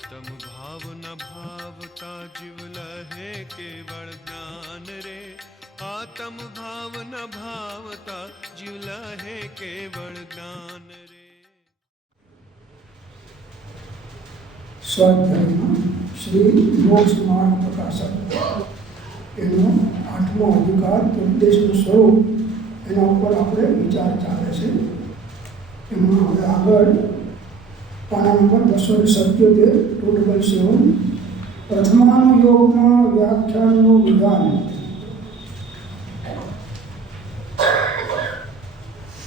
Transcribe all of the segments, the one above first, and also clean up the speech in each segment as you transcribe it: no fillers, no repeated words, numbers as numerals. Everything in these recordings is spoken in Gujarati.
आत्म भाव न भावता जीव लहे केवल ज्ञान रे। आत्म भाव न भावता जीव लहे केवल ज्ञान रे। સ્વાધ્યાયમાં શ્રી મોક્ષ માર્ગ પ્રકાશક એનો 8મો અધિકાર ઉપદેશનું સ્વરૂપ એના ઉપર આપણે વિચાર ચાલે છે. એમાં હવે આગળ પાના નંબર 277 277 પ્રથમાનુયોગમાં વ્યાખ્યાનનું વિધાન.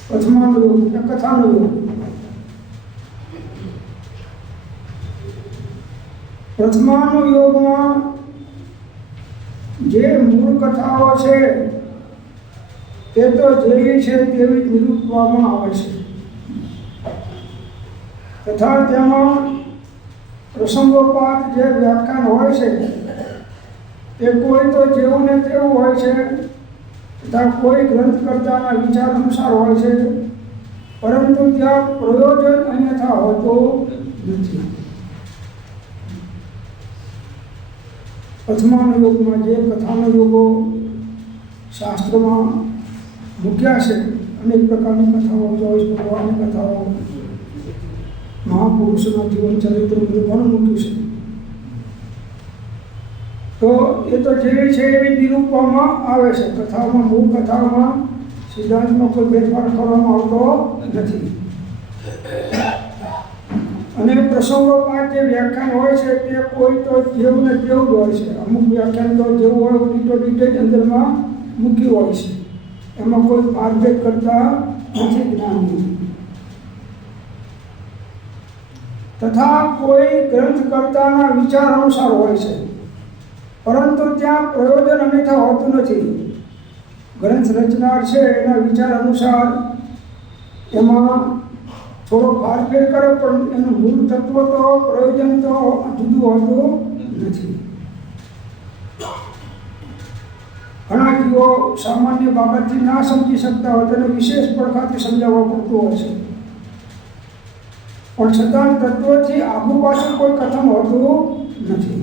પ્રથમાનુયોગ એટલે કથાનુયોગ. પ્રથમાનુયોગમાં જે મૂળ કથાઓ છે તે તો જેવી છે તેવી જ નિરૂપવામાં આવે છે, તથા તેમાં પ્રસંગોપાત જે વ્યાખ્યાન હોય છે તે કોઈ તો જેવું ને તેવું હોય છે, તથા કોઈ ગ્રંથકર્તાના વિચાર અનુસાર હોય છે, પરંતુ ત્યાં પ્રયોજન અન્યથા હોતું નથી. પ્રથમાનુયોગમાં જે કથાનુયોગો શાસ્ત્રોમાં મૂક્યા છે, અનેક પ્રકારની કથાઓ, 24 ભગવાનની કથાઓ, મહાપુરુષોના જીવન ચરિત્ર બધું ઘણું મૂક્યું છે. તો એ તો જેવી છે એવી નિરૂપવામાં આવે છે. કથાઓમાં, મૂળ કથાઓમાં સિદ્ધાંતમાં કોઈ ફેરફાર કરવામાં આવતો નથી. અને પ્રસંગોપાત જે વ્યાખ્યાન હોય છે તે કોઈ તો જેવું ને તેવું જ હોય છે. અમુક વ્યાખ્યાન તો જેવું હોય ડીટો ડીટે જ અંદરમાં મૂક્યું હોય છે. એમાં કોઈ માર્ગભેદ કરતા નથી જ્ઞાનની. તથા કોઈ ગ્રંથકર્તાના વિચાર અનુસાર હોય છે, પરંતુ ત્યાં પ્રયોજન અન્યથા હોતું નથી. ગ્રંથ રચનાર છે એના વિચાર અનુસાર એમાં થોડો ફારફેર કરે, પણ એનું મૂળ તત્વ તો પ્રયોજન તો જુદું હોતું નથી. ઘણા જીવો સામાન્ય બાબતથી ના સમજી શકતા હોય તેને વિશેષ પડખાથી સમજાવવા પડતું હોય છે, પણ છતાં તત્વથી આગુ પાછળ કોઈ કથન હોતું નથી.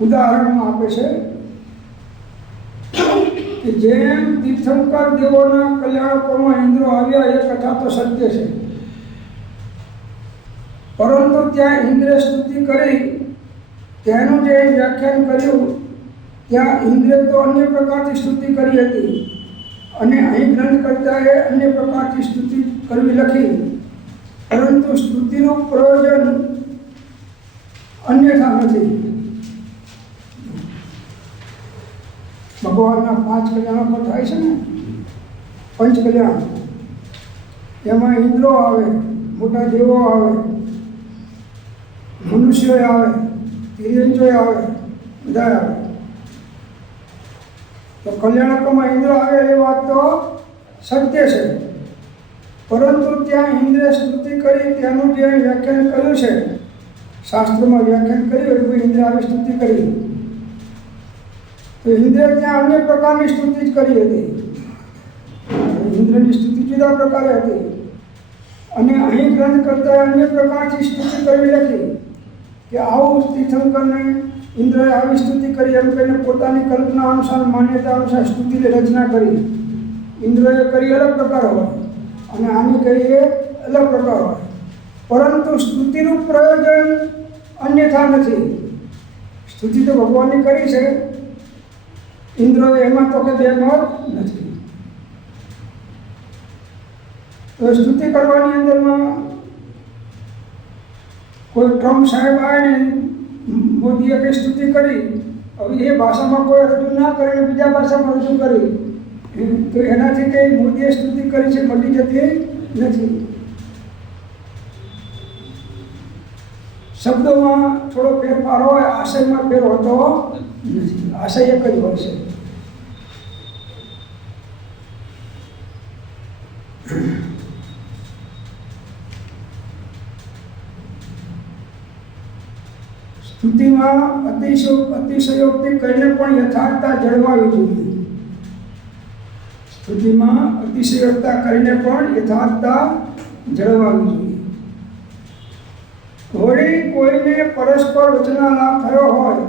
ઉદાહરણમાં આપે છે કે જેમ તીર્થંકર દેવોના કલ્યાણકોમાં ઇન્દ્રો આવ્યા એ કથા તો સત્ય છે, પરંતુ ત્યાં ઇન્દ્રે સ્તુતિ કરી તેનું જે વ્યાખ્યાન કર્યું ત્યાં ઇન્દ્રે તો અન્ય પ્રકારથી સ્તુતિ કરી હતી, અને અહીં ગ્રંથકર્તાએ અન્ય પ્રકારથી સ્તુતિ કરવી લખી, પરંતુ સ્તુતિનું પ્રયોજન અન્યથા નથી. ભગવાનના 5 કલ્યાણો થાય છે ને, પંચ કલ્યાણ, એમાં ઇન્દ્રો આવે, મોટા દેવો આવે, મનુષ્યો આવે, તિર્યંજો આવે, બધા આવે. તો કલ્યાણકોમાં ઇન્દ્ર આવે એ વાત તો સત્ય છે, પરંતુ ત્યાં ઇન્દ્રે સ્તુતિ કરી તેનું જે વ્યાખ્યાન કર્યું છે, શાસ્ત્રોમાં વ્યાખ્યાન કર્યું એટલે ઇન્દ્રે આવી સ્તુતિ કરી, તો ઇન્દ્રે ત્યાં અન્ય પ્રકારની સ્તુતિ જ કરી હતી. ઇન્દ્રની સ્તુતિ જુદા પ્રકારે હતી, અને અહીં ગ્રંથકર્તાએ અન્ય પ્રકારથી સ્તુતિ કરવી લખી કે આવું તીર્થંકરને ઇન્દ્રએ આવી સ્તુતિ કરી એમ કહીને પોતાની કલ્પના અનુસાર, માન્યતા અનુસાર સ્તુતિની રચના કરી. ઇન્દ્રએ કરી અલગ પ્રકાર હોય અને આની કહીએ અલગ પ્રકાર હોય, પરંતુ સ્તુતિનું પ્રયોજન અન્યથા નથી. સ્તુતિ તો ભગવાનની કરી છે, ઇન્દ્રએ એમાં તો કે બેમત નથી. તો સ્તુતિ કરવાની અંદરમાં કોઈ ટ્રમ્પ સાહેબ આવે ને મોદીએ કંઈ સ્તુતિ કરી, હવે એ ભાષામાં કોઈ રજૂ ના કરીને બીજા ભાષામાં રજૂ કરી, તો એનાથી કંઈ મોદીએ સ્તુતિ કરી છે મળી જતી નથી. શબ્દોમાં થોડો ફેરફાર હોય, આશયમાં ફેર હોતો નથી. આશય એક જ હોય છે. સ્તુતિમાં અતિશયોક્તિ કરીને પણ યથાર્થતા જળવાવી જોઈએ. સ્તુતિમાં અતિશયોક્તા કરીને પણ યથાર્થતા જળવાવી જોઈએ. વળી કોઈને પરસ્પર વચનાલાપ થયો હોય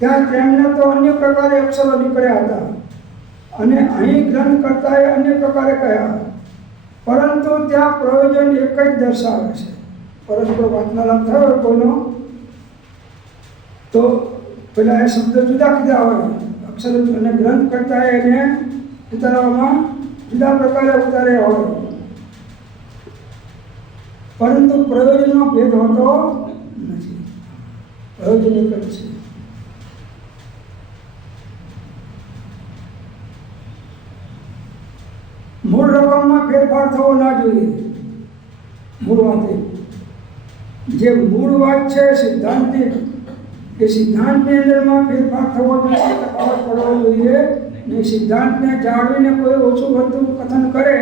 ત્યાં તેમને તો અન્ય પ્રકારે અક્ષરો નીકળ્યા હતા અને અહીં ગ્રંથકર્તાએ અન્ય પ્રકારે કહ્યા, પરંતુ ત્યાં પ્રયોજન એક જ દર્શાવે છે. પરસ્પર વાર્તાલાપ થયો હોય કોઈનો તો પેલા એ શબ્દ જુદા કીધા હોય અક્ષર, અને ગ્રંથકર્તાએ એને ઉતારવામાં જુદા પ્રકારે ઉતાર્યા હોય, પરંતુ પ્રયોજનનો ભેદ હોતો નથી. પ્રયોજન એક જ છે. મૂળ રકમમાં ફેરફાર થવો ના જોઈએ. મૂળ વાતે જે મૂળ વાત છે સિદ્ધાંતિક, એ સિદ્ધાંતની અંદરમાં ફેરફાર થવો જોઈએ, તફાવત પડવો જોઈએ નહીં. સિદ્ધાંતને જાળવીને કોઈ ઓછું વધતું કથન કરે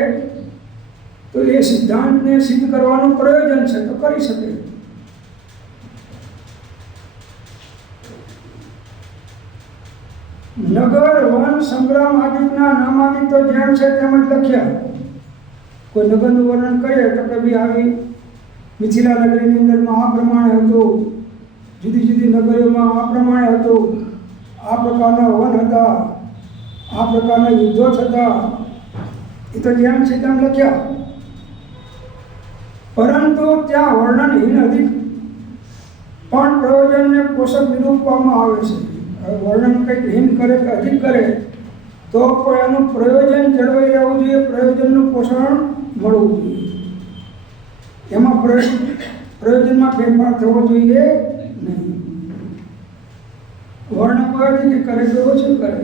તો એ સિદ્ધાંતને સિદ્ધ કરવાનું પ્રયોજન છે તો કરી શકે. નગર, વન, સંગ્રામ આદિના નામાદિક તો જેમ છે તેમ જ લખ્યા. કોઈ નગરનું વર્ણન કરીએ તો કભી આવી મિથિલા નગરીની અંદરમાં આ પ્રમાણે હતું, જુદી જુદી નગરીઓમાં આ પ્રમાણે હતું, આ પ્રકારના વન હતા, આ પ્રકારના યુદ્ધો થતા, એ તો જેમ છે તેમ લખ્યા. પરંતુ ત્યાં વર્ણનહીન અધિક પણ પ્રયોજનને પોષક નિરૂપવામાં આવે છે. વર્ણન કંઈક હીન કરે કે અધિક કરે તો પણ એનું પ્રયોજન જળવાઈ રહેવું જોઈએ, પ્રયોજનનું પોષણ મળવું જોઈએ. એમાં પ્રયોજનમાં ફેરફાર થવો જોઈએ નહીં. વર્ણન કોઈ કરે તો ઓછું કરે.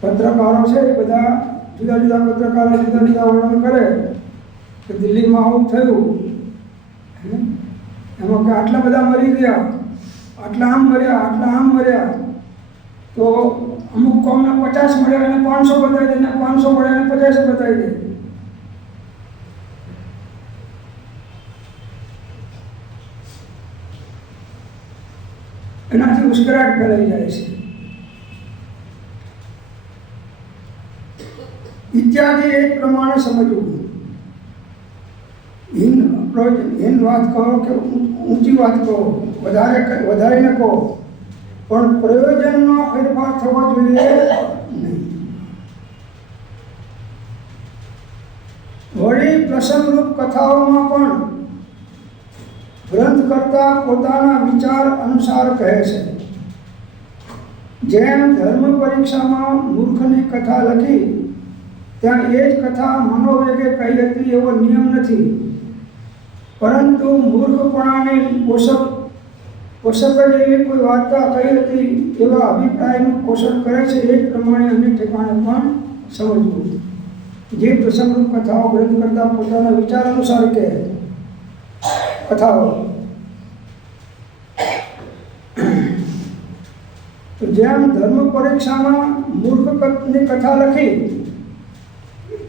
પત્રકારો છે એ બધા જુદા જુદા પત્રકારો જુદા જુદા વર્ણન કરે કે દિલ્હીમાં આવું થયું, એમાં કે આટલા બધા મરી ગયા, આટલા આમ મર્યા, આટલા આમ મર્યા, તો અમુક કોમને 50 મળ્યા એને 500 બતાવી દે, ને 500 મળ્યા એને 50 બતાવી દે. એનાથી ઉશ્કેરાટ ફેલાઈ જાય છે. ઇત્યાદિ એક પ્રમાણે સમજવું. હીન વાત કહો કે ઊંચી વાત કહો, વધારીને કહો, પણ પ્રયોજનમાં ફેરફાર થવો જોઈએ નહીં. વળી પ્રસંગરૂપ કથાઓમાં પણ ગ્રંથકર્તા પોતાના વિચાર અનુસાર કહે છે. જેમ ધર્મ પરીક્ષામાં મૂર્ખની કથા લખી ત્યાં એ જ કથા મનોવેગે કહી હતી એવો નિયમ નથી, પરંતુ મૂર્ખપણાને પોષક જ એવી કોઈ વાર્તા કહી હતી એવા અભિપ્રાયનું પોષણ કરે છે. એ જ પ્રમાણે અનેક ઠેકાણે પણ સમજવું. જે પ્રસંગરૂપ કથાઓ ગ્રંથકર્તા પોતાના વિચાર અનુસાર કહે કથાઓ, તો જેમ ધર્મ પરીક્ષામાં મૂર્ખની કથા લખી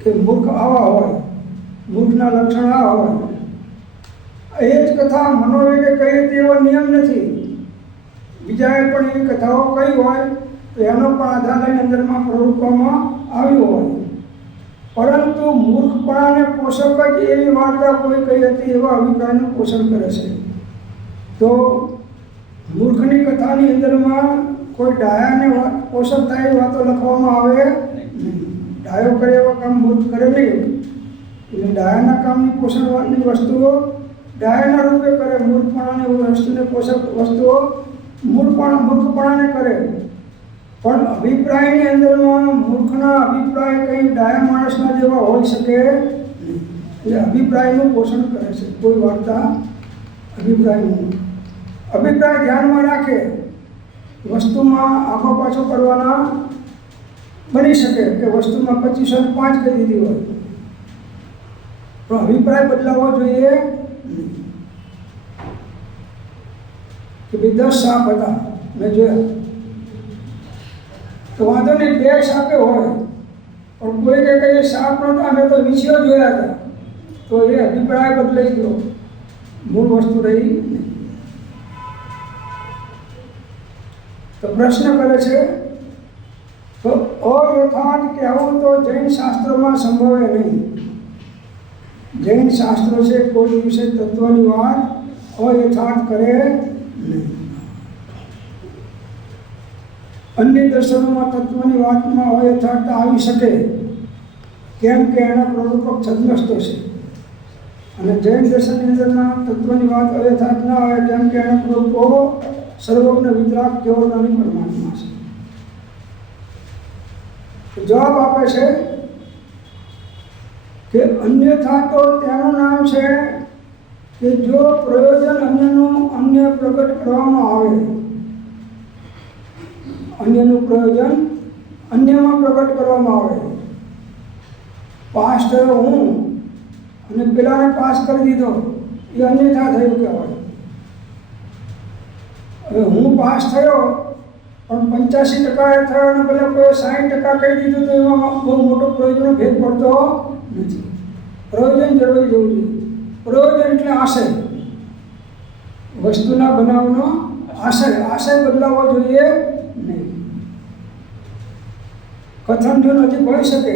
કે મૂર્ખ આવા હોય, મૂર્ખના લક્ષણ આ હોય, એ જ કથા મનોવેગે કહી હતી એવો નિયમ નથી. બીજાએ પણ એવી કથાઓ કહી હોય તો એનો પણ આધાર લઈને અંદરમાં પ્રવૃત્તિમાં આવ્યું હોય, પરંતુ મૂર્ખપણાને પોષક જ એવી વાર્તા કોઈ કહી હતી એવા અભિપ્રાયનું પોષણ કરે છે. તો મૂર્ખની કથાની અંદરમાં કોઈ ડાયાને પોષક થાય એવી વાતો લખવામાં આવે નહીં. ડાયો કરે એવા કામ મૂર્ખ કરે નહીં. એટલે ડાયાના કામની પોષણની વસ્તુઓ ડાયાના રૂપે કરે, મૂર્ખપણાની વસ્તુને પોષક વસ્તુઓ મૂર્ખપણાને કરે. પણ અભિપ્રાયની અંદરમાં મૂર્ખના અભિપ્રાય કંઈ ડાયા માણસના જેવા હોઈ શકે નહીં. એટલે અભિપ્રાયનું પોષણ કરે છે કોઈ વાર્તા. અભિપ્રાય ધ્યાનમાં રાખે, વસ્તુમાં આખો પાછો કરવાના બની શકે કે વસ્તુમાં 25 5 કહી દીધી હોય, પણ અભિપ્રાય બદલાવવો જોઈએ કે ભાઈ 10 સાપ હતા મેં જોયા, તો વાંધો નહીં 2 સાપે હોય, પણ કોઈ કે એ સાપ નહોતા, અમે તો વિષયો જોયા હતા, તો એ અભિપ્રાય બદલાઈ ગયો, મૂળ વસ્તુ રહી નહીં. તો પ્રશ્ન કરે છે, તો અયથાર્થ કહેવું તો જૈન શાસ્ત્રોમાં સંભવે નહીં. જૈન શાસ્ત્રો છે કોઈ દિવસે તત્વની વાત અયથાર્થ કરે નહીં. અન્ય દર્શનોમાં તત્વની વાતમાં અયથાર્થતા આવી શકે, કેમ કે એના પ્રરૂપક છદ્મસ્તો છે. અને જૈન દર્શનની અંદરમાં તત્વની વાત અયથાર્થ ના આવે, કેમ કે એના પ્રરૂપો સર્વજ્ઞ વિતરાગ કેવળની પરમાત્મા છે. જવાબ આપે છે કે અન્યથા તો તેનું નામ છે કે જો પ્રયોજન અન્યનું અન્ય પ્રગટ કરવામાં આવે, અન્યનું પ્રયોજન અન્યમાં પ્રગટ કરવામાં આવે. પાસ થયો હું અને પેલાને પાસ કરી દીધો, એ અન્યથા થયું કહેવાય. હવે હું પાસ થયો પણ 85% થયો અને પેલા કોઈ 60% કહી દીધું, તો એમાં બહુ મોટો પ્રયોજનનો ભેદ પડતો નથી. પ્રયોજન જળવાઈ જવું જોઈએ. પ્રયોજન એટલે આશય, વસ્તુના બનાવનો આશય બદલાવો જોઈએ નહીં. કથન જો નથી હોઈ શકે,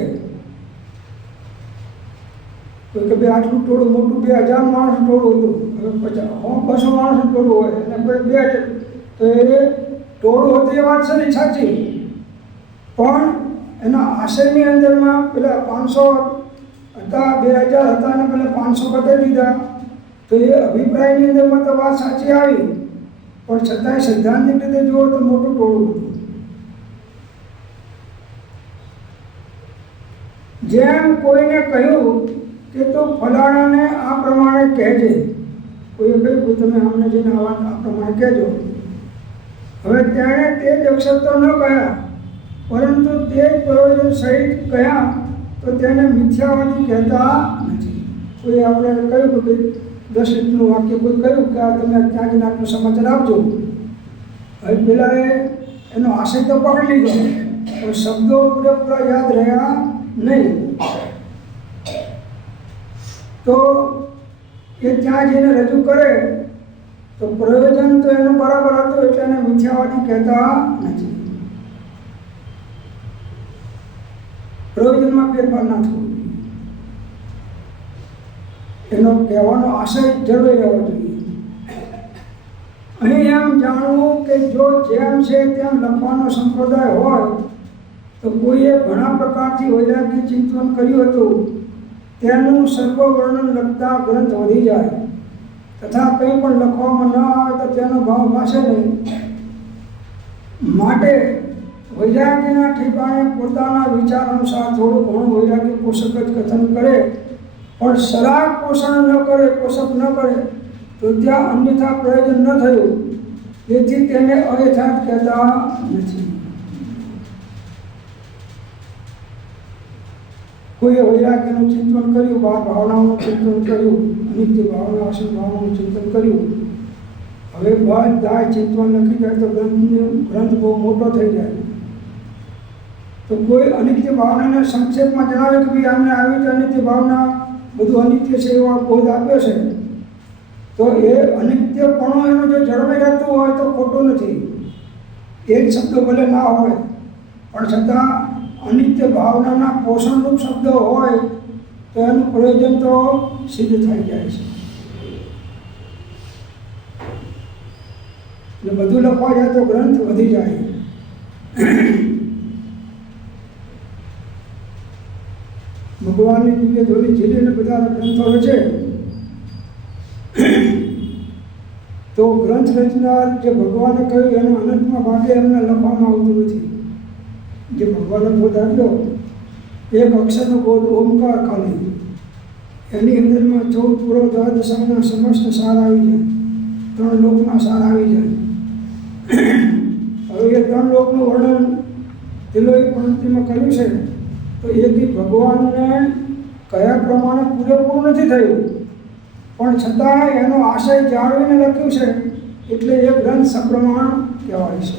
કોઈ કે ભાઈ આટલું ટોળું મોટું 2000 માણસનું ટોળું હતું, હવે 200 માણસનું ટોળું હોય અને કોઈ 2000, તો એ ટોળું હતું એ વાત છે ને સાચી, પણ એના આશયની અંદરમાં પેલા 500 હતા, 2000 હતા અને પેલા 500 બતાવી દીધા, તો એ અભિપ્રાયની અંદરમાં તો વાત સાચી આવી, પણ છતાંય સૈદ્ધાંતિક રીતે જુઓ તો મોટું ટોળું હતું. જેમ કોઈને કહ્યું કે તો ફલાણાને આ પ્રમાણે કહેજે, કોઈએ કહ્યું કે તમે અમને જઈને આ વાત આ પ્રમાણે કહેજો. હવે તેણે તે જ અક્ષર તો ન કહ્યા, પરંતુ તે જ પ્રયોજન સહિત કહ્યા, તો તેને મિથ્યાવાદી કહેતા નથી. કોઈ આપણે કહ્યું કે 10 રીતનું વાક્ય કોઈ કહ્યું કે આ તમે ત્યાં જઈને આટલું સમાચાર આપજો, હવે પેલા એનો આશય તો પકડી લીધો, પણ શબ્દો પૂરેપૂરા યાદ રહ્યા નહીં, તો એ ત્યાં જઈને રજૂ કરે તો પ્રયોજન તો એનું બરાબર હતું, એટલે એને મિથ્યાવાદી કહેતા નથી. પ્રયોજનમાં ફેરફાર ના થવો જોઈએ, એનો કહેવાનો આશય જળવાઈ રહેવો જોઈએ. અહીં એમ જાણવું કે જો જેમ છે તેમ લખવાનો સંપ્રદાય હોય તો કોઈએ ઘણા પ્રકારથી વૈરાગ્ય ચિંતન કર્યું હતું, તેનું સર્વ વર્ણન લખતા ગ્રંથ વધી જાય, તથા કંઈ પણ લખવામાં ન આવે તો તેનો ભાવ ભાષે નહીં. માટે વૈરાગ્યના ઠેકાણે પોતાના વિચાર અનુસાર થોડું ઘણું વૈરાગ્ય પોષક જ કથન કરે, પણ સરાગ પોષણ ન કરે, પોષક ન કરે, તો ત્યાં અન્યથા પ્રયોજન ન થયું, તેથી તેને અયથાર્થ કહેતા નથી. કોઈએ વૈરાગ્યનું ચિંતન કર્યું, ભાવનાઓનું ચિંતન કર્યું, અનિત્ય ભાવના, અસલ ભાવનાનું ચિંતન કર્યું, હવે બધા ચિંતન લખી જાય તો ગ્રંથ બહુ મોટો થઈ જાય. તો કોઈ અનિત્ય ભાવનાને સંક્ષેપમાં જણાવે કે ભાઈ આમને આવી જ અનિત્ય ભાવના, બધું અનિત્ય છે એવો બોધ આપ્યો છે, તો એ અનિત્યપણું એનું જો જળવાઈ રહેતું હોય તો ખોટું નથી. એ જ શબ્દો ભલે ના હોય, પણ છતાં અનિત્ય ભાવનાના પોષણરૂપ શબ્દો હોય તો એનું પ્રયોજન તો સિદ્ધ થઈ જાય છે. એટલે બધું લખવા જાય તો ગ્રંથ વધી જાય. ભગવાનની દિવ્ય ધોની જીલીને બધા ગ્રંથો છે, તો ગ્રંથ રચનાર જે ભગવાને કહ્યું એના અનંતમાં ભાગે એમને લખવામાં આવતું નથી. જે ભગવાનનો બોધ આપ્યો, એક અક્ષરનો બોધ ઓમકાર ખાલી, એની અંદરમાં 14 પૂર્વ દ્વાદશાના સમસ્ત સાર આવી જાય, 3 લોકના સાર આવી જાય. હવે એ 3 લોકનું વર્ણન તિલોઈ પંક્તિમાં કર્યું છે, તો એથી ભગવાનને કયા પ્રમાણે પૂરેપૂરું નથી થયું, પણ છતાં એનો આશય જાળવીને લખ્યું છે, એટલે એ ગ્રંથ સપ્રમાણ કહેવાય છે.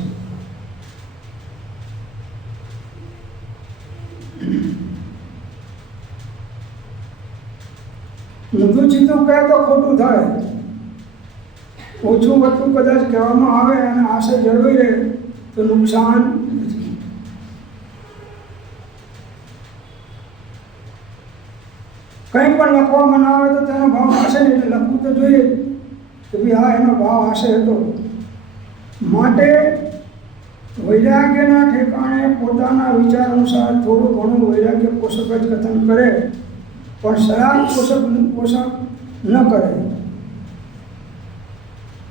ઊંધું ચીતું કહે તો ખોટું થાય, ઓછું વધતું કદાચ કહેવામાં આવે અને આશય જળવાઈ રહે તો નુકસાન નથી. કંઈ પણ લખવામાં ના આવે તો તેનો ભાવ હશે ને, એટલે લખવું તો જોઈએ કે ભાઈ હા એનો ભાવ હશે હતો. માટે વૈરાગ્યના ઠેકાણે પોતાના વિચાર અનુસાર થોડું ઘણું વૈરાગ્ય પોષક જ કથન કરે, પણ શરાબ પોષક ન કરે.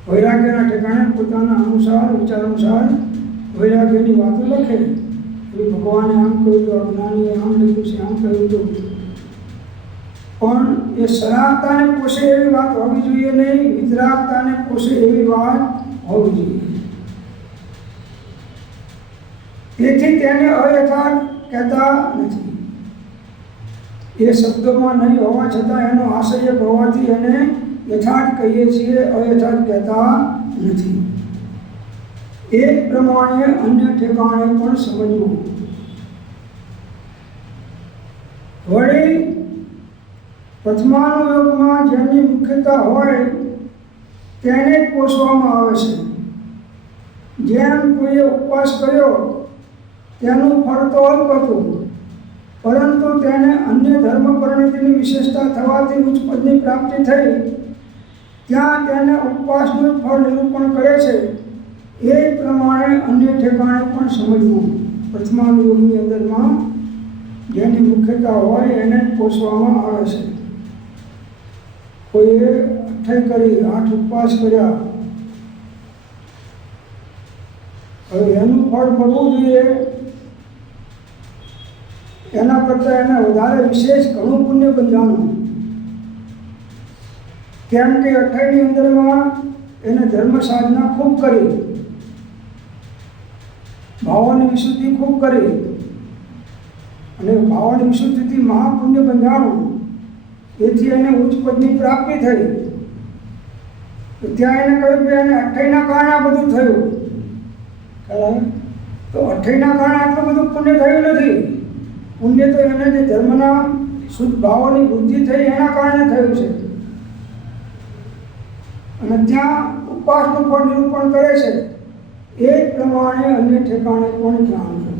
વૈરાગ્યના ઠેકાણે પોતાના અનુસાર વિચાર અનુસાર વૈરાગ્યની વાતો લખે. ભગવાને આમ કહ્યું હતું, અજ્ઞાનીએ આમ લખ્યું છે, આમ કહ્યું હતું, પણ એ સરાગતાને પોષે એવી વાત હોવી જોઈએ નહીં, વિતરાગતાને પોષે એવી વાત હોવી જોઈએ. તેથી તેને અયથાર્થ કહેતા નથી. એ શબ્દોમાં નહીં હોવા છતાં એનો આશય હોવાથી એને યથાર્થ કહીએ છીએ, અયથાર્થ કહેતા નથી. એ પ્રમાણે અન્ય ઠેકાણે પણ સમજવું. વળી પ્રથમાનુયોગમાં જેની મુખ્યતા હોય તેને જ પોષવામાં આવે છે. જેમ કોઈએ ઉપવાસ કર્યો તેનું ફળ તો અલ્પ હતું, પરંતુ તેને અન્ય ધર્મ પરિણતિની વિશેષતા થવાથી ઉચ્ચ પદની પ્રાપ્તિ થઈ, ત્યાં તેને ઉપવાસનું ફળ નિરૂપણ કરે છે. એ પ્રમાણે અન્ય ઠેકાણે પણ સમજવું. પ્રથમાનુયોગની અંદરમાં જેની મુખ્યતા હોય એને જ પોષવામાં આવે છે. કોઈએ 8 કરી, 8 ઉપવાસ કર્યા, હવે એનું ફળ મળવું જોઈએ, એના કરતાં એને વધારે વિશેષ ઘણું પુણ્ય બંધાણું. કેમ કે 28ની અંદરમાં એને ધર્મ સાધના ખૂબ કરી, ભાવોની વિશુદ્ધિ ખૂબ કરી, અને ભાવોની વિશુદ્ધિથી મહાપુણ્ય બંધાણું. એથી એને ઉચ્ચ પદની પ્રાપ્તિ થઈ. તો ત્યાં એને કહ્યું કે એને 28ના કારણે આ બધું થયું. તો 28ના કારણે આટલું બધું પુણ્ય થયું નથી. પુણ્ય તો એને જે ધર્મના શુદ્ધ ભાવોની વૃદ્ધિ થઈ એના કારણે થયું છે. અને ત્યાં ઉપવાસનું પણ નિરૂપણ કરે છે. એ જ પ્રમાણે અન્ય ઠેકાણે પણ જાણવું.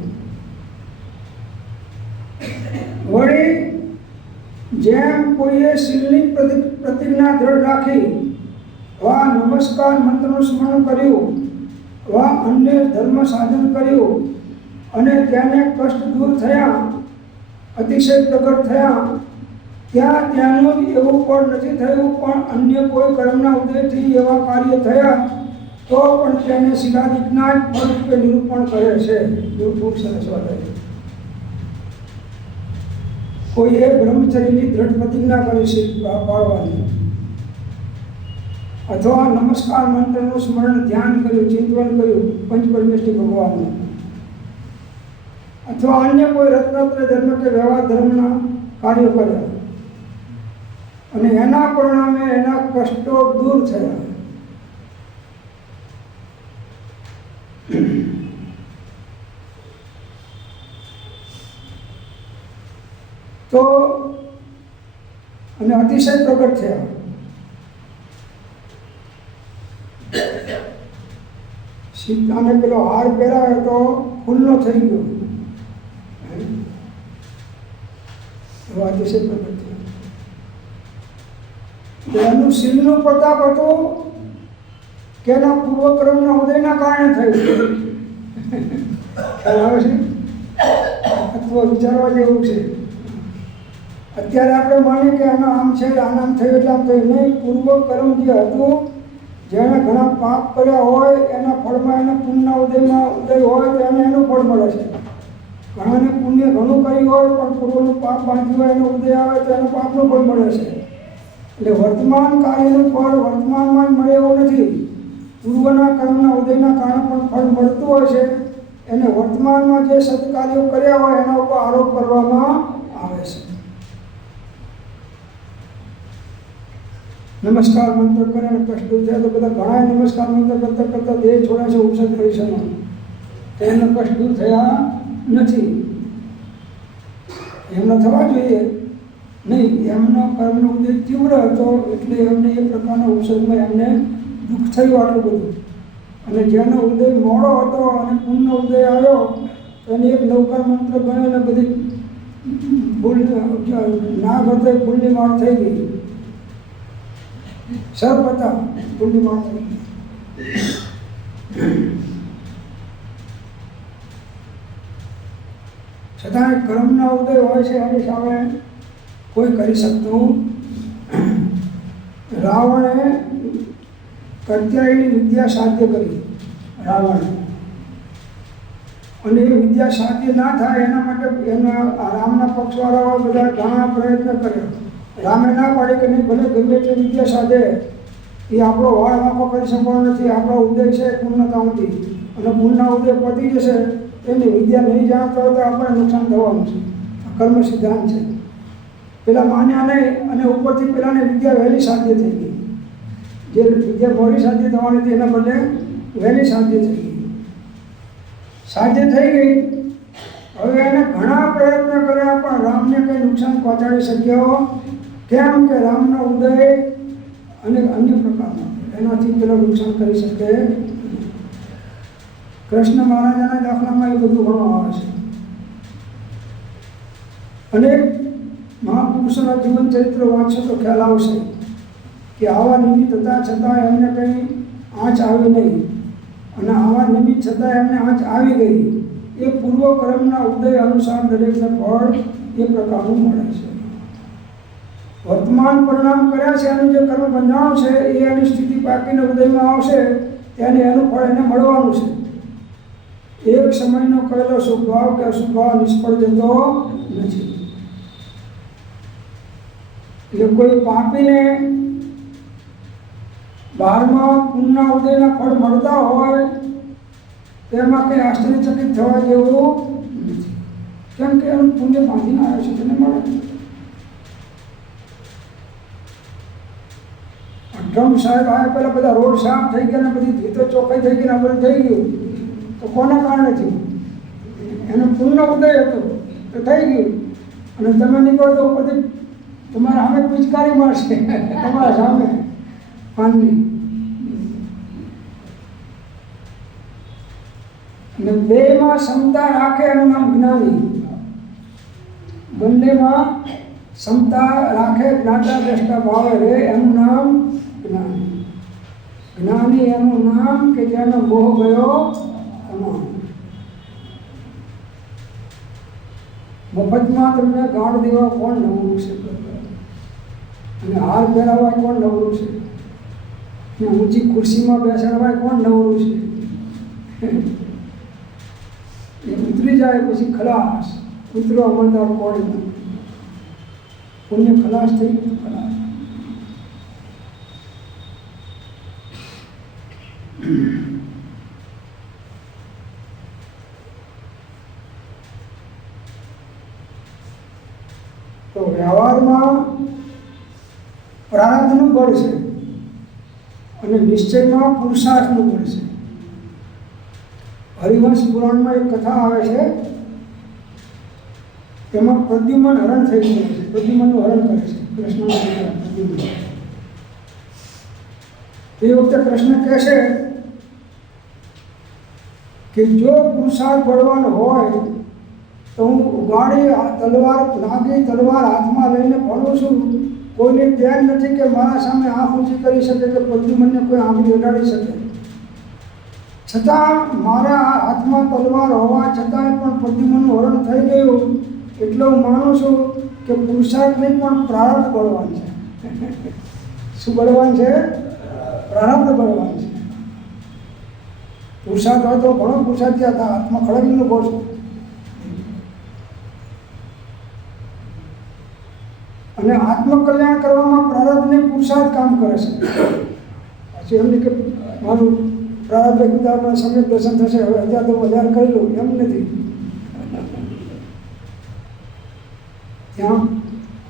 વળી જેમ કોઈએ શીલની પ્રતિજ્ઞા દ્રઢ રાખી, વા નમસ્કાર મંત્રનું સ્મરણ કર્યું, વા અન્ય ધર્મ સાધન કર્યું, અને તેને કષ્ટ દૂર થયા, અતિશય પ્રગટ થયા, ત્યાંનું જ એવું પણ નથી થયું, પણ અન્ય કોઈ કર્મના ઉદયથી એવા કાર્ય થયા તો પણ તેને શિલાદિકના જ ફળ રૂપે નિરૂપણ કરે છે. એવું ખૂબ સરસ વાત છે. કોઈએ બ્રહ્મચર્યની દ્રઢ પ્રતિજ્ઞા કરી છે પાળવાની, અથવા નમસ્કાર મંત્રનું સ્મરણ, ધ્યાન કર્યું, ચિંતન કર્યું પંચપરમેષ્ઠી ભગવાનનું, અથવા અન્ય કોઈ રત્નત્ર ધર્મ કે વ્યવહાર ધર્મના કાર્યો કર્યા, અને એના પરિણામે એના કષ્ટો દૂર થયા. તો અને અતિશય પ્રગટ થયા. સીતાને પેલો હાર પહેરાયો તો ફૂલનો થઈ ગયો, અતિશય પ્રગટ થયા. એનું શીલનું પ્રતાપ હતું કે એના પૂર્વક્રમના ઉદયના કારણે થયું. ખ્યાલ આવે છે? અથવા વિચારવા જેવું છે. અત્યારે આપણે માનીએ કે આનો આમ છે, આનામ થયું એટલે આમ થયું નહીં. પૂર્વકર્મ જે હતું, જેણે ઘણા પાપ કર્યા હોય એના ફળમાં એને પુણ્યના ઉદય હોય તો એને એનું ફળ મળે છે. ઘણાને પુણ્ય ઘણું કર્યું હોય પણ પૂર્વનું પાપ બાંધ્યું હોય એનો ઉદય આવે તો એનું પાપનું ફળ મળે છે. એટલે વર્તમાન કાર્યનું ફળ વર્તમાનમાં જ મળે એવું નથી. પૂર્વના કર્મના ઉદયના કારણે પણ ફળ મળતું હોય છે. એને વર્તમાનમાં જે સત્કાર્યો કર્યા હોય એના ઉપર આરોપ કરવામાં આવે છે. નમસ્કાર મંત્ર કરે અને કષ્ટ થયા તો બધા ઘણા નમસ્કાર મંત્ર કરતા કરતા દેહ છોડ્યા છે ઉપસદ પરિસરમાં, તેમને કષ્ટ દૂર થયા નથી. એમનો થવા જોઈએ નહીં. એમનો કર્મનો ઉદય તીવ્ર હતો એટલે એમને એ પ્રકારના ઉપસદમાં એમને દુઃખ થયું આટલું બધું. અને જેનો ઉદય મોડો હતો અને પુણ્યનો ઉદય આવ્યો તો એને એક નવકાર મંત્ર ગણ્યો અને બધી ફૂલ નાગ હતો એ ફૂલની માળ થઈ ગઈ, સર્પ હતા ફૂલની માળ થઈ ગઈ. છતાં કર્મના ઉદય હોય છે એની સામે કોઈ કરી શકતું. રાવણે કત્યાયની વિદ્યા સાધ્ય કરી, રાવણે, અને એ વિદ્યા સાધ્ય ના થાય એના માટે એના રામના પક્ષવાળાઓ બધા ઘણા પ્રયત્ન કર્યો. રામે ના પાડી કે નહીં, ભલે ગમે તે વિદ્યા સાધે એ આપણો વાળ વાંકો કરી શકવાનો નથી. આપણો ઉદય છે પૂર્ણતામાંથી, અને પૂર્ણ ઉદય પતી જશે એની વિદ્યા નહીં જાણતો હોય તો આપણે નુકસાન થવાનું છે. કર્મ સિદ્ધાંત છે. પેલા માન્યા નહીં અને ઉપરથી પેલાને વિદ્યા વહેલી સાધ્ય થઈ ગઈ. જે વિદ્યા મોડી સાધ્ય થવાની હતી એના બદલે વહેલી સાધ્ય થઈ ગઈ. સાધ્ય થઈ ગઈ. હવે એને ઘણા પ્રયત્ન કર્યા પણ રામને કંઈ નુકસાન પહોંચાડી શક્યો કેમ કે રામનો ઉદય અને અન્ય પ્રકારનો એનાથી પેલો નુકસાન કરી શકે. કૃષ્ણ મહારાજાના દાખલામાં એ બધું ઘણું આવે છે. અનેક મહાપુરુષોના જીવન ચરિત્ર વાંચશો તો ખ્યાલ આવશે કે આવા નિમિત્ત હતા છતાં એમને કંઈ આંચ આવી નહીં, અને આવા નિમિત્ત છતાં એમને આંચ આવી ગઈ. એ પૂર્વ કર્મના ઉદય અનુસાર દરેકને ફળ એ પ્રકારનું મળે છે. વર્તમાન પરિણામ કર્યા છે એનું જે કર્મ બંધાણું છે એ એની સ્થિતિ પાકીને ઉદયમાં આવશે ત્યારે એનું ફળ એને મળવાનું છે. એક સમયનો કરેલો શુભભાવ કે અશુભભાવ નિષ્ફળ જતો નથી. એટલે કોઈ પાપીને 12મા પુણ્યના ઉદયના ફળ મળતા હોય તેમાં કંઈ આશ્ચર્યચકિત થવા જેવું નથી, કેમ કે એનું પુણ્ય બાંધીને આવ્યો છે તેને મળે. ડ્રમ સાહેબ આવ્યા પહેલાં બધા રોડ સાફ થઈ ગયા ને બધી ભીતો ચોખ્ખાઈ થઈ ગઈ ને બધું થઈ ગયું તો કોના કારણે થયું? એનું પુણ્ય ઉદય હતું તો થઈ ગયું. અને તમે નીકળો તો ઉપરથી તમારા સામે પિચકારી મારશે તમારા સામે પાનની. અને બેમાં ક્ષમતા રાખે એનું નામ જ્ઞાની. બંનેમાં ક્ષમતા રાખે, જ્ઞાતા દ્રષ્ટા ભાવે રહે એનું નામ જ્ઞાની. જ્ઞાની એનું નામ કે જેનો મોહ ગયો તમામ. મફતમાં તમને ગાઢ દેવા કોણ નવરું છે, અને હાર પહેરાવવા કોણ નવરું છે, અને ઊંચી ખુરશીમાં બેસાડવા કોણ નવરું છે. એ ઉતરી જાય પછી ખલાસ. ઉતરો અમલદાર કોણ નથી. પુણ્ય ખલાસ થઈ ગયું, ખલાસ. તો વ્યવહારમાં પ્રારબ્ધનું બળ છે અને નિશ્ચયમાં પુરુષાર્થનું બળ છે. હરિવંશ પુરાણમાં એક કથા આવે છે, તેમાં પ્રદ્યુમન હરણ થઈ ગયું છે. પ્રદ્યુમનનું હરણ કરે છે કૃષ્ણના પુત્ર પ્રદ્યુમન. એ વખતે કૃષ્ણ કહે છે કે જો પુરુષાર્થ બળવાન હોય તો હું ઉગાડી તલવાર, નાગી તલવાર હાથમાં લઈને ફરું છું. કોઈને ધ્યાન નથી કે મારા સામે આંખ ઊંચી કરી શકે કે પ્રદ્યુમનને કોઈ આંગળી અડાડી શકે. છતાં મારા હાથમાં તલવાર હોવા છતાંય પણ પ્રદ્યુમનનું હરણ થઈ ગયું. એટલે હું માનું છું કે પુરુષાર્થ નહીં પણ પ્રારબ્ધ બળવાન છે. શું બળવાન છે? પ્રારબ્ધ બળવાન છે. પુરુષાર્થ હોય તો ઘણો પુરુષાર્થ થયા હતા. હાથમાં ખડગીનું ઘોષ. અને આત્મકલ્યાણ કરવામાં પ્રારબ્ધને પુરુષાર્થ કામ કરે છે. પછી એમ નહીં કે મારું પ્રારબ્ધ કીધા સમ્યક દર્શન થશે, હવે અત્યારે તો વધારે કરી લઉં, એમ નથી. ત્યાં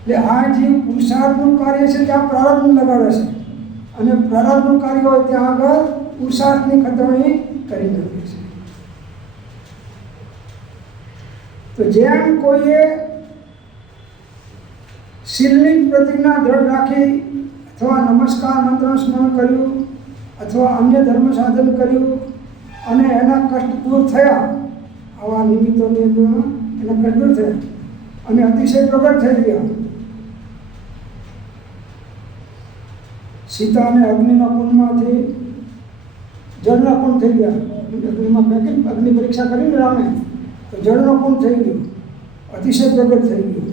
એટલે આ જે પુરુષાર્થનું કાર્ય છે ત્યાં પ્રારબ્ધનું લગાડે છે, અને પ્રારબ્ધનું કાર્ય હોય ત્યાં આગળ પુરુષાર્થની ખતવણી કરી નાખે છે. તો જેમ કોઈએ શીલની પ્રતિજ્ઞા દ્રઢ રાખી અથવા નમસ્કાર મંત્રનું સ્મરણ કર્યું અથવા અન્ય ધર્મ સાધન કર્યું અને એના કષ્ટ દૂર થયા, આવા નિમિત્તોની અંદર એના કષ્ટ દૂર થયા, અને અતિશય પ્રગટ થઈ ગયા. સીતાને અગ્નિના કુંડમાંથી જળના કુંડ થઈ ગયા. અગ્નિમાં ફેંકી અગ્નિ પરીક્ષા કરીને રામે તો જળનો કુંડ થઈ ગયો, અતિશય પ્રગટ થઈ ગયો.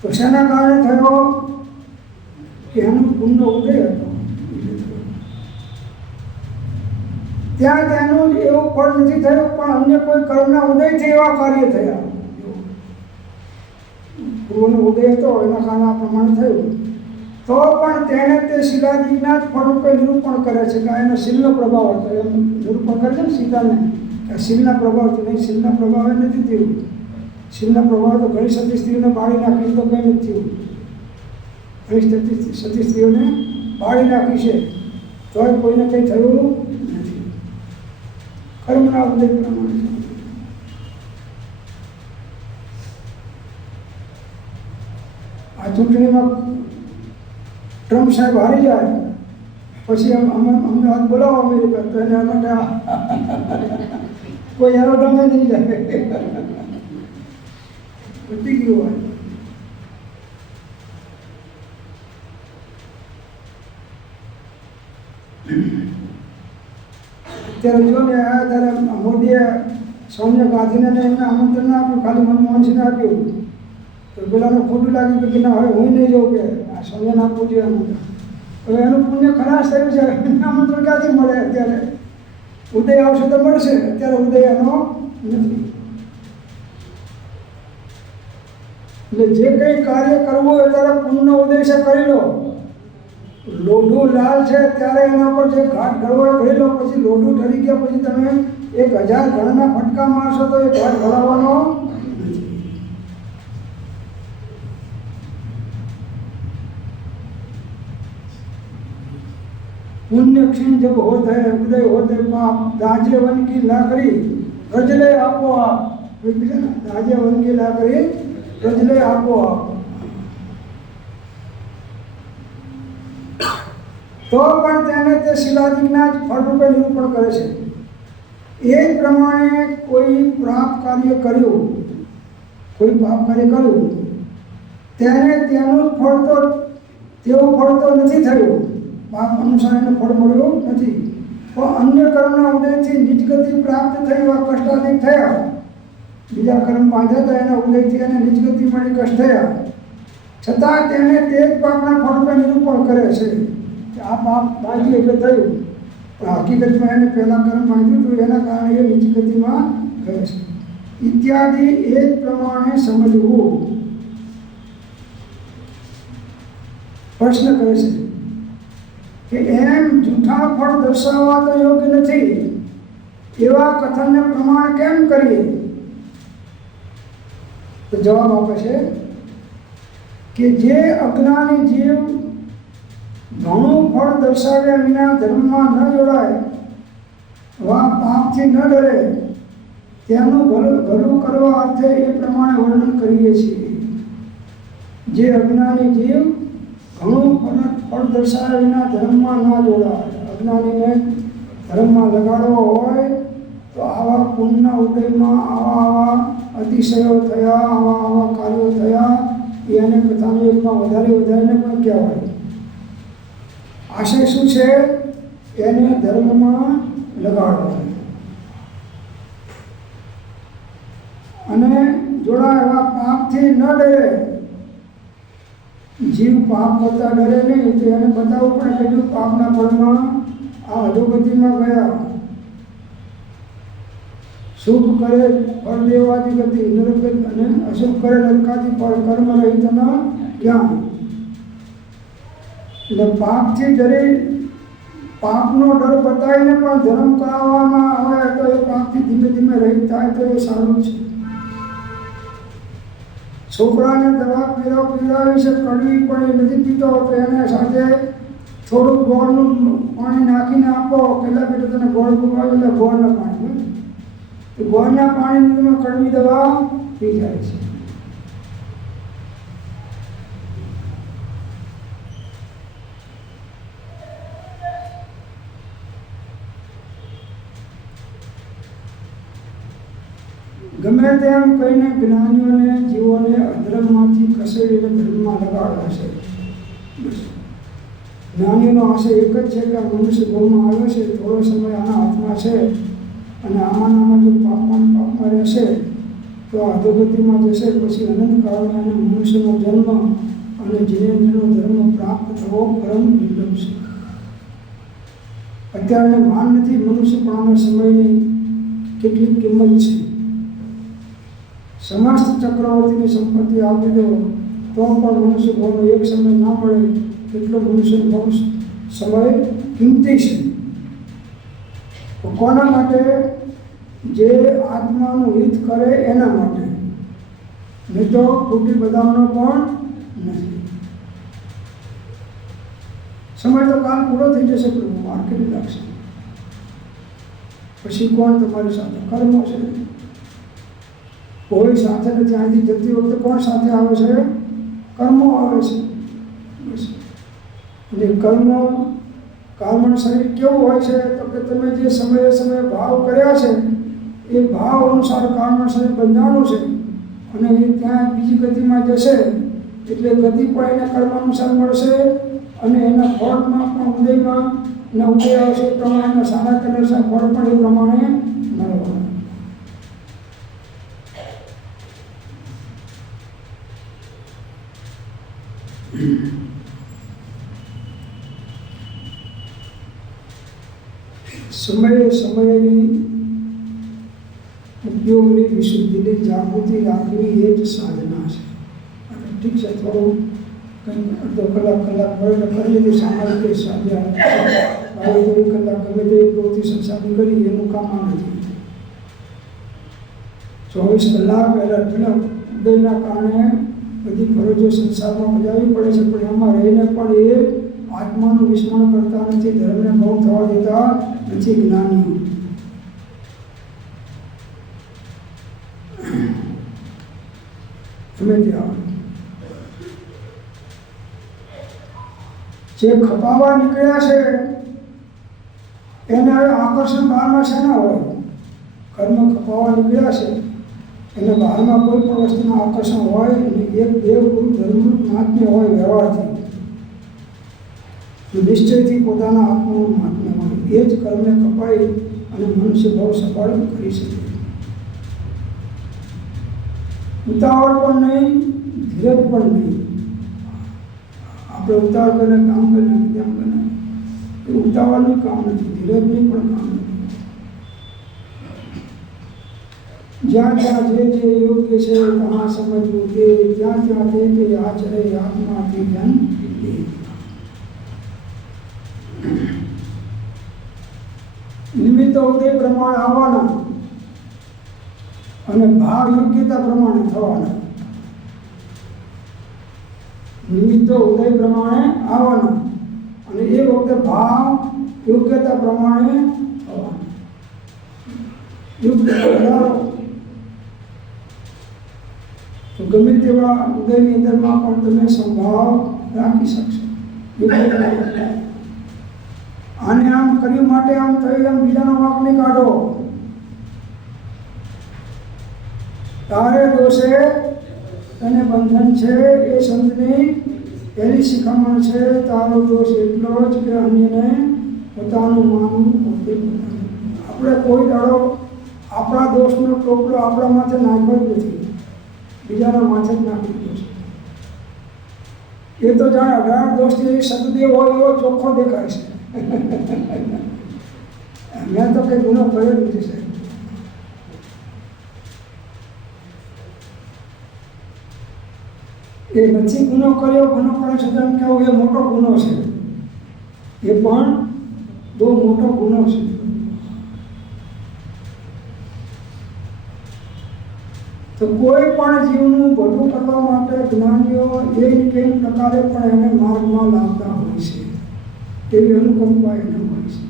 તો શેના કારણે થયો? કે એનું કુંડનો ઉદય હતો. ત્યાં તેનું એવું ફળ નથી થયું, પણ અન્ય કોઈ કર્મના ઉદયથી એવા કાર્ય થયા. પૂર્વનો ઉદય હતો એના કારણે આ પ્રમાણે થયું. તો પણ તેને તે શિલાદિકના જ ફળ રૂપે નિરૂપણ કરે છે કે એનો શીલનો પ્રભાવ હતો. એમ નિરૂપણ કરે છે ને સીતાને કે શીલના પ્રભાવથી. નહીં, શીલના પ્રભાવે નથી થયું. શીલના પ્રભાવ તો ઘણી સતી સ્ત્રીઓને બાળી નાખી તો કંઈ નથી થયું. ઘણી સતી સ્ત્રીઓને બાળી નાખી છે તોય કોઈને કંઈ થયું નથી. કર્મના ઉદય પ્રમાણે. આ ચૂંટણીમાં ટ્રમ્પ સાહેબ હારી જાય પછી અમદાવાદ બોલાવો અમેરિકા, તો એના માટે કોઈ એરોડ્રોમે નહીં જાય. પતી ગયું હોય. અત્યારે જો ને આવ્યા ત્યારે મોદીએ સોનિયા ગાંધીને એમને આમંત્રણ આપ્યું, ખાલી મનમોહન સિંહને આપ્યું. તો પેલાને ખોટું લાગ્યું કે ના, હવે હું નહીં જાઉં, કે આ સોનિયાને આપવું જોઈએ આમંત્રણ. હવે એનું પુણ્ય ખરાશ થયું છે. આમંત્રણ ક્યાંથી મળે? અત્યારે ઉદય આવશે તો મળશે, અત્યારે ઉદય એનો નથી. એટલે જે કંઈ કાર્ય કરવું હોય ત્યારે પુણ્યનો ઉદ્દેશ્ય કરી લો. લોઢું લાલ છે ત્યારે એના પર જે ઘાટ ઘડવો હોય ઘડી લો. પછી લોઢું ઠરી ગયા પછી તમે 1000 ઘણના ફટકા મારશો તો એ ઘાટ ઘડાવવાનો નથી. पुण्य क्षीण जब होत है उदय होते पाप, दाजे वन की लाकड़ी रजले आपो आप. दाजे वन की लाकड़ी रजले आपो आप. તો પણ તેને તે શિલાદિકના જ ફળરૂપે નિરૂપણ કરે છે. એ જ પ્રમાણે કોઈ પાપ કાર્ય કર્યું તેને તેનું ફળ તો તેવું ફળ તો નથી થયું. પાપ અનુસાર એને ફળ મળ્યું નથી. પણ અન્ય કર્મના ઉદયથી નિજગતિ પ્રાપ્ત થઈ એવા કષ્ટાદિક થયા. બીજા કર્મ બાંધ્યા હતા એના ઉદયથી એને નિજગતિ મળી, કષ્ટ થયા. છતાં તેને તે જ પાપના ફળરૂપે નિરૂપણ કરે છે. આ પાપ બાંધ્યું એટલે થયું, પણ હકીકતમાં એને પહેલાં કર્મ બાંધ્યું હતું એના કારણે એ નિજગતિમાં ગયો છે. ઇત્યાદિ એ જ પ્રમાણે સમજવું. પ્રશ્ન કરે છે કે એમ જૂઠા ફળ દર્શાવવા તો યોગ્ય નથી, એવા કથનને પ્રમાણ કેમ કરીએ? તો જવાબ આપે છે કે જે અજ્ઞાની જીવ ઘણું ફળ દર્શાવ્યા વિના ધર્મમાં ન જોડાય, વા પાપથી ન ડરે, તેનું ભલું કરવા અર્થે એ પ્રમાણે વર્ણન કરીએ છીએ. જે અજ્ઞાની જીવ ઘણું ફળ દર્શાવ્યા વિના ધર્મમાં ના જોડાય. અજ્ઞાનીને ધર્મમાં લગાડવો હોય તો આવા પુણ્યના ઉદયમાં આવા અતિશયો થયા, આવા કાર્યો થયા, એને કથાના યુગમાં વધારીને પણ કહેવાય. આશય શું છે? એને ધર્મમાં લગાડવો અને જોડાય એવા પાપથી ન ડરે. જીવ પાપ કરતા ડરે નહીં, તો એને બતાવવું પડે કે જો પાપના ફળમાં આ અધોગતિમાં ગયા. શુભ કરે ફળ દેવાથી ગતિ, નરક અને અશુભ કરે નરકાથી ફળ, કર્મ રહિત ન જ્ઞાન. એટલે પાપથી ડરી પાપનો ડર બતાવીને પણ ધર્મ કરાવવામાં આવે તો એ પાપથી ધીમે ધીમે રહિત થાય તો એ સારું છે. છોકરાને દવા પીવડાવી છે, કડવી પણ એ નથી પીતો, તો એને સાથે થોડુંક ગોળનું પાણી નાખીને આપો. પહેલાં બેટા તને ગોળ પકવાયું એટલે ગોળના પાણી, તો ગોળના પાણીની કડવી દવા પી જાય છે. ગમે તેમ કહીને જ્ઞાનીઓને જીવોને અધર્મમાંથી ખસેડીને ધર્મમાં લગાડ્યા છે. જ્ઞાનીઓનો આશય એક જ છે કે આ મનુષ્ય ગૌમાં આવ્યો છે, થોડો સમય આના હાથમાં છે અને આમાં જો પાપમાં રહેશે તો અધોગતિમાં જશે, પછી અનંત કાળમાં એને મનુષ્યનો જન્મ અને જીનેન્દ્રનો ધર્મ પ્રાપ્ત થવો પરમ દુર્લભ છે. અત્યારે ભાન નથી મનુષ્યપણાના સમયની કેટલી કિંમત છે. સમસ્ત ચક્રવર્તીની સંપત્તિ આપી દો તો પણ મનુષ્ય ભાવનો એક સમય ના મળે એટલો મનુષ્ય ભાવ સમય કિંમતી છે. તો કોના માટે? જે આત્માનું હિત કરે એના માટે, નહીં તો ખોટી બદામનો પણ નથી. સમય તો કાલ પૂરો થઈ જશે, પ્રભુ વાર કેટલી લાગશે? પછી કોણ તમારી સાથે? કર્મો છે. કોઈ સાથે નથી. અહીંથી જતી વખતે કોણ સાથે આવે છે? કર્મો આવે છે. અને કર્મણ શરીર કેવું હોય છે? તો કે તમે જે સમયે ભાવ કર્યા છે એ ભાવ અનુસાર કર્મણ શરીર બંધાણું છે અને એ ત્યાં બીજી ગતિમાં જશે એટલે ગતિ પણ એને કર્મ અનુસાર મળશે અને એના ફળમાં પણ ઉદયમાં ઉદય આવશે એ પ્રમાણે સારા કર્મ ફળ પણ એ પ્રમાણે મળવાનું. સમયની ઉપયોગની વિશુદ્ધિની જાગૃતિ રાખવી એ જ સાધના છે. અને ઠીક છે, થોડું કંઈ અડધો કલાક બળને કરી લીધું સામાન્ય રીતે સાધ્યા 22 કલાક ગમે તે પ્રવૃત્તિ સંસાધન કરી એનું કામ આ નથી. 24 કલાક પહેલાં ઉદયના કારણે બધી ફરજો સંસારમાં બજાવવી પડે છે, પણ એમાં રહીને પણ એ આત્માનું વિસ્મરણ કરતા નથી, ધર્મને ભંગ થવા દેતા નથી જ્ઞાનીઓ. જે ખપાવા નીકળ્યા છે એને હવે આકર્ષણ બહારમાં શેના હોય? કર્મ ખપાવા નીકળ્યા છે એને બહારમાં કોઈ પણ વસ્તુના આકર્ષણ હોય અને એક દેવ ગુરુ ધર્મ મહાત્મ્ય હોય વ્યવહારથી, નિશ્ચયથી પોતાના આત્માનું મહાત્મ્ય હોય, એ જ કર્મને કપાઈ અને મનુષ્ય ભાવ સફળ કરી શકે. ઉતાવળ પણ નહીં, ધીરજ પણ નહીં. આપણે ઉતાવળ કરીને કામ કરીને તેમ કરીને એ ઉતાવળનું કામ નથી, ધીરજનું પણ કામ નથી. જ્યાં જ્યાં જે યોગ્ય છે ત્યાં સમજવું તે, ત્યાં ત્યાં તે આચરે આત્માથી ધ્યાન દે. નિમિત્ત ઉદય પ્રમાણે આવવાના અને ભાવ યોગ્યતા પ્રમાણે થવાના. નિમિત્તો ઉદય પ્રમાણે આવવાના અને એ વખતે ભાવ યોગ્યતા પ્રમાણે થવાના. યોગ્યતા તો ગમે તેવા ઉદયની અંદરમાં પણ તમે સંભાવ રાખી શકશો. આને આમ કર્યું માટે આમ થઈ એમ બીજાનો વાંક નહીં કાઢો. તારે દોષે તને બંધન છે એ સંતની પહેલી શિખામણ છે. તારો દોષ એટલો જ કે અન્યને પોતાનું માનવું પોતે પોતાનું. આપણે કોઈ દાડો આપણા દોષનો ટોપલો આપણા માથે નાખ્યો જ નથી, બીજાના માથે જ નાખી દીધો છે. એ તો જાણે 18 દોષથી સતદેવ હોય એવો ચોખ્ખો દેખાય છે. મેં તો કંઈ ગુનો કર્યો જ નથી સાહેબ. એ નથી ગુનો કર્યો, ગુનો કરે છતાં કેવું એ મોટો ગુનો છે, એ પણ બહુ મોટો ગુનો છે. તો કોઈ પણ જીવનું ભલું કરવા માટે જ્ઞાનીઓ એ કેમ પ્રકારે પણ એને માર્ગમાં લાવતા હોય છે, એવી અનુકંપા એને હોય છે.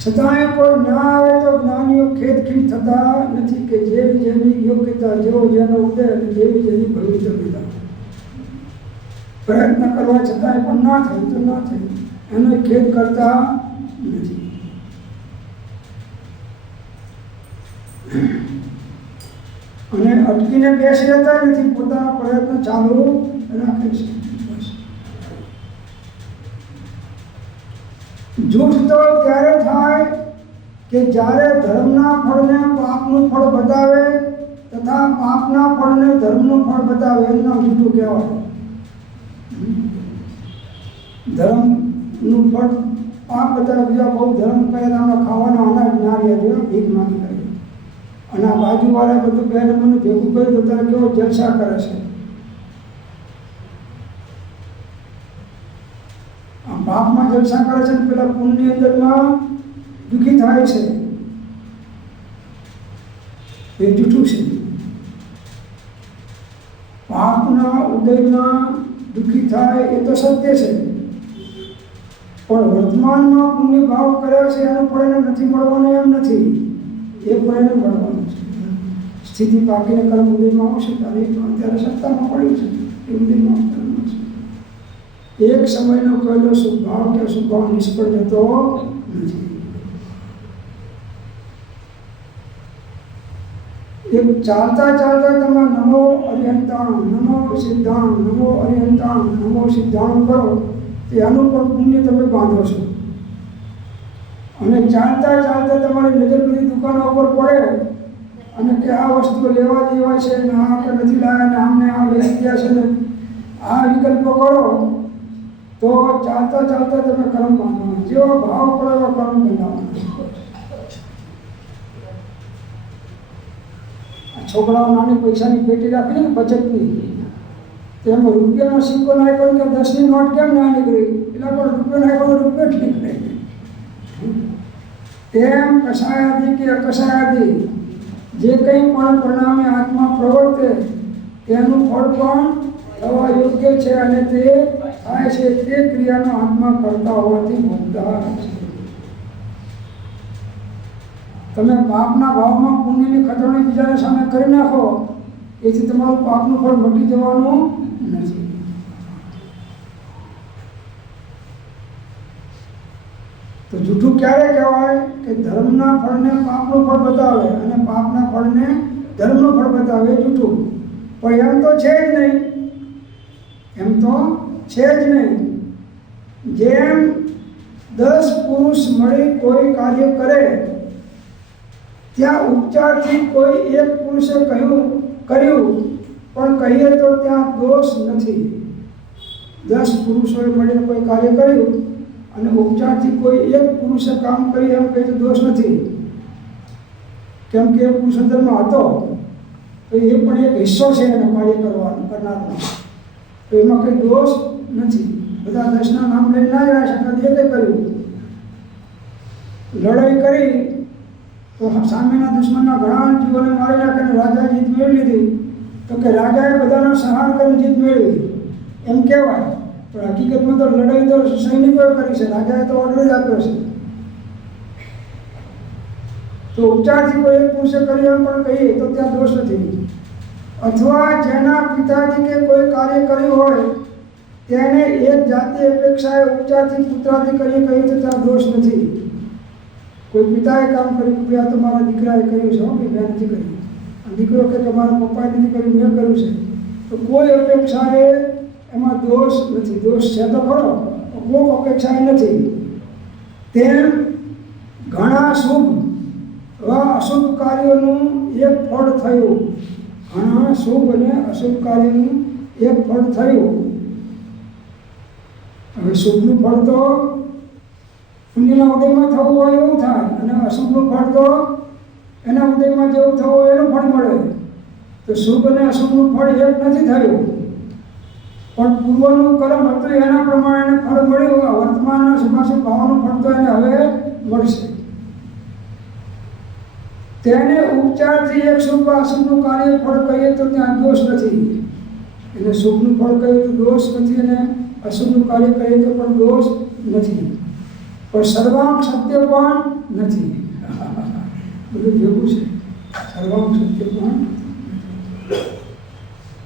છતાંય કોઈ ના આવે તો જ્ઞાનીઓ ખેદખીદ થતા નથી કે જેવી જેની યોગ્યતા, જેવો જેનો ઉદય અને જેવી જેની ભવિષ્યતા. પ્રયત્ન કરવા છતાંય પણ ના થયું તો ના થયું, એનો ખેદ કરતા નથી. અને અટકીને બેસી રહેતા નથી, પોતાનો પ્રયત્ન ચાલુ રાખે છે. જૂઠ તો ત્યારે થાય કે જ્યારે ધર્મના ફળને પાપનું ફળ બતાવે તથા પાપના ફળને ધર્મનું ફળ બતાવે, એનું નામ જૂઠું કહેવાય. ધર્મનું ફળ પાપ બતાવે, બીજા બહુ ધર્મ કહે તો આપણે ખાવાનો અનાજ ના રહ્યા જોઈએ, ભીખ માંગી કરીએ. અને આ બાજુવાળા બધું બે નંબરનું ભેગું કર્યું તો ત્યારે કેવો જલસા કરે છે. આ પાપમાં જલસા કરે છે ને પેલા પુણ્યની અંદરમાં દુઃખી થાય છે, એ જૂઠું છે. પાપના ઉદયમાં દુઃખી થાય એ તો સત્ય છે, પણ વર્તમાનમાં પુણ્ય ભાવ કર્યા છે એનું ફળ એને નથી મળવાનું એમ નથી, એ ફળ એને મળવાનું છે. સ્થિતિ પાકીને કર્મ ઉદયમાં આવશે ત્યારે અત્યારે સત્તામાં પડ્યું છે, એ ઉદયમાં આવવાનું છે. એક સમયનો કહેલો શુભભાવ કે અશુભભાવ નિષ્ફળ જતો નથી. એક ચાલતા ચાલતા તમે નમો અરિહંતાણ, નમો સિદ્ધાણ, નમો અરિહંતાણ, નમો સિદ્ધાણ કરો તો એનું પણ પુણ્ય તમે બાંધો છો. અને ચાલતા ચાલતા તમારી નજર બધી દુકાનો ઉપર પડે અને કે આ વસ્તુ લેવા જેવા છે ને આ આપણે નથી લાવ્યા ને આમને આ લઈ ગયા છે ને આ વિકલ્પો કરો તો ચાલતા ચાલતા તમે કર્મ બાંધવાના. જેવો ભાવ કરો એવો કર્મ બંધાવવાનો. છોકરાઓ નાની પૈસાની પેટી રાખી ને બચતની, તેમાં રૂપિયાનો સિક્કો નાખ્યો કે 10ની નોટ કેમ ના નીકળી, એટલે પણ રૂપિયો નાખ્યો તો રૂપિયો જ નીકળે. તેમ કસાયાદી કે અકસાયાદી જે કંઈ પણ પરિણામે આત્મા પ્રવર્તે તેનું ફળ પણ થવા યોગ્ય છે અને તે થાય છે તે ક્રિયાનો આત્મા કરતા હોવાથી ભોગતા છે. તમે પાપના ભાવમાં પુણ્યની ખતરણી બીજાની સામે કરી નાખો, એથી તમારું પાપનું ફળ મટી જવાનું નથી. તો જૂઠું ક્યારે કહેવાય કે ધર્મના ફળને પાપનું ફળ બતાવે અને પાપના ફળને ધર્મનું ફળ બતાવે, જૂઠું. પણ એમ તો છે જ નહીં, એમ તો છે જ નહીં. જેમ 10 પુરુષ મળી કોઈ કાર્ય કરે ત્યાં ઉપચારથી કોઈ એક પુરુષે કર્યું પણ કહીએ તો ત્યાં દોષ નથી. 10 પુરુષોએ મળીને કોઈ કાર્ય કર્યું અને ઉપચારથી કોઈ એક પુરુષે કામ કર્યું એમ કહે તો દોષ નથી, કેમ કે એ પુરુષ અંદરમાં હતો તો એ પણ એક હિસ્સો છે એનો કાર્ય કરનારનો, તો એમાં કંઈ દોષ નથી. બધા 10ના નામ લઈને ના રહ્યા શકતા, એ કંઈ કર્યું. લડાઈ કરી તો સામેના દુશ્મનના ઘણા જીવોને મારી નાખીને રાજાએ જીત મેળવી લીધી, તો કે રાજાએ બધાનો સંહાર કરીને જીત મેળવી એમ કહેવાય. પણ હકીકતમાં તો લડાઈ તો સૈનિકોએ કરી છે, રાજાએ તો ઓર્ડર જ આપ્યો છે. તો ઉપચારથી કોઈ એક પુરુષે કર્યું એમ પણ કહીએ તો ત્યાં દોષ નથી. અથવા જેના પિતાજી કે કોઈ કાર્ય કર્યું હોય તેને એક જાતિ અપેક્ષાએ ઉપચારથી પુત્રાથી કરીએ કહ્યું તો ત્યાં દોષ નથી. કોઈ પિતાએ કામ કર્યું કે આ તો મારા દીકરાએ કર્યું છે, મેં નથી કર્યું. દીકરો કે મારા પપ્પાએ નથી કર્યું, મેં કર્યું છે, તો કોઈ અપેક્ષાએ એમાં દોષ નથી. દોષ છે તો ખરો, કોઈ અપેક્ષાએ નથી. તેમ ઘણા શુભ અશુભ કાર્યોનું એક ફળ થયું, ઘણા શુભ અને અશુભ કાર્યનું એક ફળ થયું. હવે શુભનું ફળ તો પુણ્યના ઉદયમાં થવું હોય એવું થાય, અને અશુભનું ફળ તો એના ઉદયમાં જેવું થવું હોય એનું ફળ મળે. તો શુભ અને અશુભનું ફળ એક નથી થયું, પણ પૂર્વનું કર્મ હતું એના પ્રમાણે ફળ મળ્યું. વર્તમાનના શુભાશુભ ભાવનું ફળ તો એને હવે મળશે. તેને ઉપચારથી એક શુભ અશુભનું કાર્ય ફળ કહીએ તો ત્યાં દોષ નથી. એને શુભનું ફળ કહીએ તો દોષ નથી, અને અશુભનું કાર્ય કહીએ તો પણ દોષ નથી. પણ સર્વાંગ સત્ય પણ નથી. બધું ભેગું છે, સર્વાંગ સત્ય